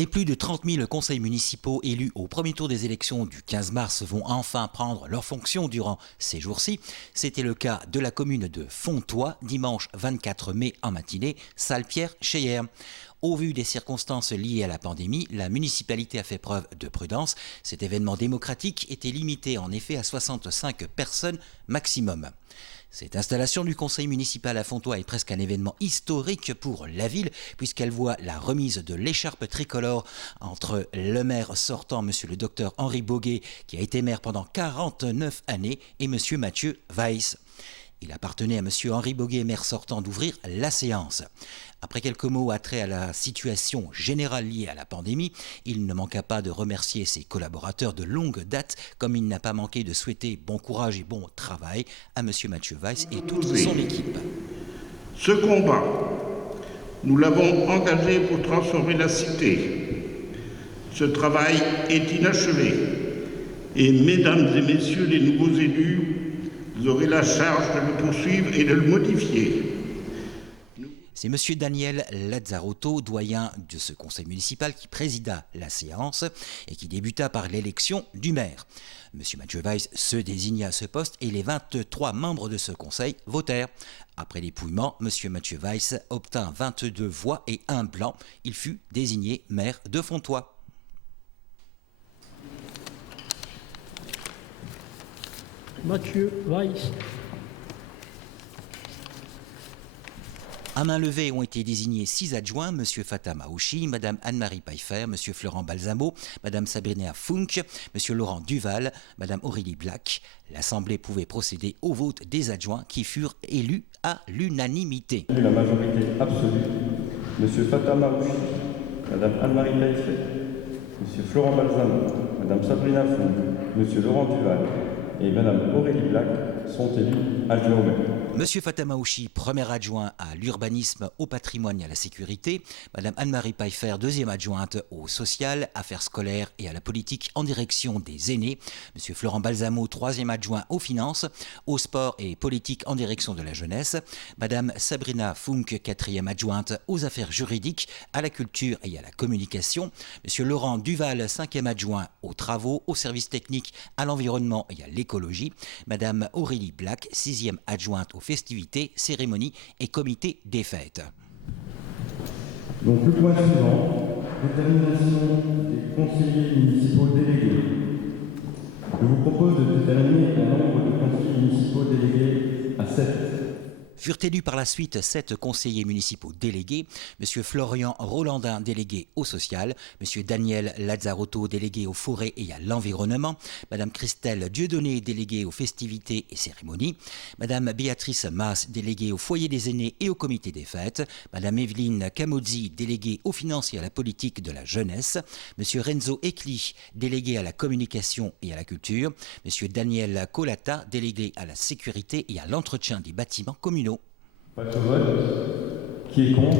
Les plus de 30 000 conseils municipaux élus au premier tour des élections du 15 mars vont enfin prendre leurs fonctions durant ces jours-ci. C'était le cas de la commune de Fontoy, dimanche 24 mai en matinée, salle Pierre-Cheyer. Au vu des circonstances liées à la pandémie, la municipalité a fait preuve de prudence. Cet événement démocratique était limité en effet à 65 personnes maximum. Cette installation du conseil municipal à Fontoy est presque un événement historique pour la ville, puisqu'elle voit la remise de l'écharpe tricolore entre le maire sortant, monsieur le docteur Henri Boguet, qui a été maire pendant 49 années, et monsieur Mathieu Weiss. Il appartenait à monsieur Henri Boguet, maire sortant, d'ouvrir la séance. Après quelques mots attrait à la situation générale liée à la pandémie, il ne manqua pas de remercier ses collaborateurs de longue date, comme il n'a pas manqué de souhaiter bon courage et bon travail à monsieur Mathieu Weiss et toute son équipe. Ce combat, nous l'avons engagé pour transformer la cité. Ce travail est inachevé et mesdames et messieurs les nouveaux élus, vous aurez la charge de le poursuivre et de le modifier. C'est M. Daniel Lazzarotto, doyen de ce conseil municipal, qui présida la séance et qui débuta par l'élection du maire. M. Mathieu Weiss se désigna à ce poste et les 23 membres de ce conseil votèrent. Après dépouillement, M. Mathieu Weiss obtint 22 voix et 1 blanc. Il fut désigné maire de Fontoy. Mathieu Weiss. À main levée ont été désignés 6 adjoints, M. Fatama Ouchi, Mme Anne-Marie Pfeiffer, M. Florent Balsamo, Mme Sabrina Funk, M. Laurent Duval, Mme Aurélie Black. L'Assemblée pouvait procéder au vote des adjoints qui furent élus à l'unanimité. La majorité absolue, M. Fatama Ouchi, Mme Anne-Marie Pfeiffer, M. Florent Balsamo, Mme Sabrina Funk, M. Laurent Duval et Mme Aurélie Black sont élus adjoints au maire. Monsieur Fatama Ouchi, premier adjoint à l'urbanisme, au patrimoine et à la sécurité. Madame Anne-Marie Pfeiffer, deuxième adjointe au social, affaires scolaires et à la politique en direction des aînés. Monsieur Florent Balsamo, troisième adjoint aux finances, au sport et politique en direction de la jeunesse. Madame Sabrina Funk, quatrième adjointe aux affaires juridiques, à la culture et à la communication. Monsieur Laurent Duval, cinquième adjoint aux travaux, aux services techniques, à l'environnement et à l'écologie. Madame Aurélie Black, sixième adjointe aux festivités, cérémonies et comités des fêtes. Donc le point suivant, détermination des conseillers municipaux délégués. Je vous propose de déterminer un nombre de conseillers municipaux délégués à 7. Furent élus par la suite 7 conseillers municipaux délégués, M. Florian Rolandin, délégué au social, M. Daniel Lazzarotto, délégué aux forêts et à l'environnement, Mme Christelle Dieudonné, déléguée aux festivités et cérémonies, Mme Béatrice Masse, déléguée au foyer des aînés et au comité des fêtes, Mme Evelyne Camozzi, déléguée aux finances et à la politique de la jeunesse, M. Renzo Ecli, délégué à la communication et à la culture, M. Daniel Colata, délégué à la sécurité et à l'entretien des bâtiments communaux. Pas de vote. Qui est contre?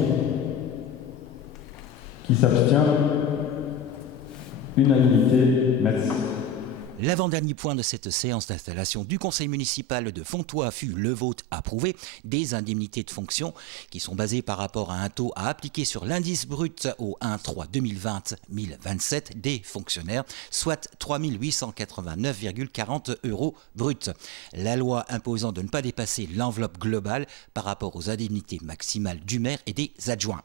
Qui s'abstient? Unanimité. Merci. L'avant-dernier point de cette séance d'installation du conseil municipal de Fontoy fut le vote approuvé des indemnités de fonction qui sont basées par rapport à un taux à appliquer sur l'indice brut au 1/3/2020-1027 des fonctionnaires, soit 3 889,40 € brut. La loi imposant de ne pas dépasser l'enveloppe globale par rapport aux indemnités maximales du maire et des adjoints.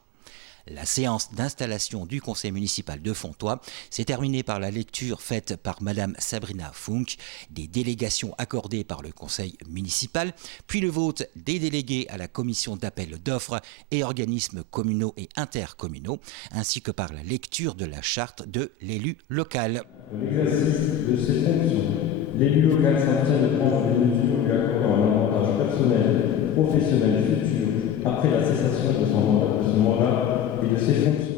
La séance d'installation du conseil municipal de Fontoy s'est terminée par la lecture faite par Madame Sabrina Funk des délégations accordées par le conseil municipal, puis le vote des délégués à la commission d'appel d'offres et organismes communaux et intercommunaux, ainsi que par la lecture de la charte de l'élu local. L'exercice de ces fonctions, l'élu local s'abstient de prendre des mesures lui accordant un avantage personnel, professionnel futur après la cessation de son mandat et de ses fonctions.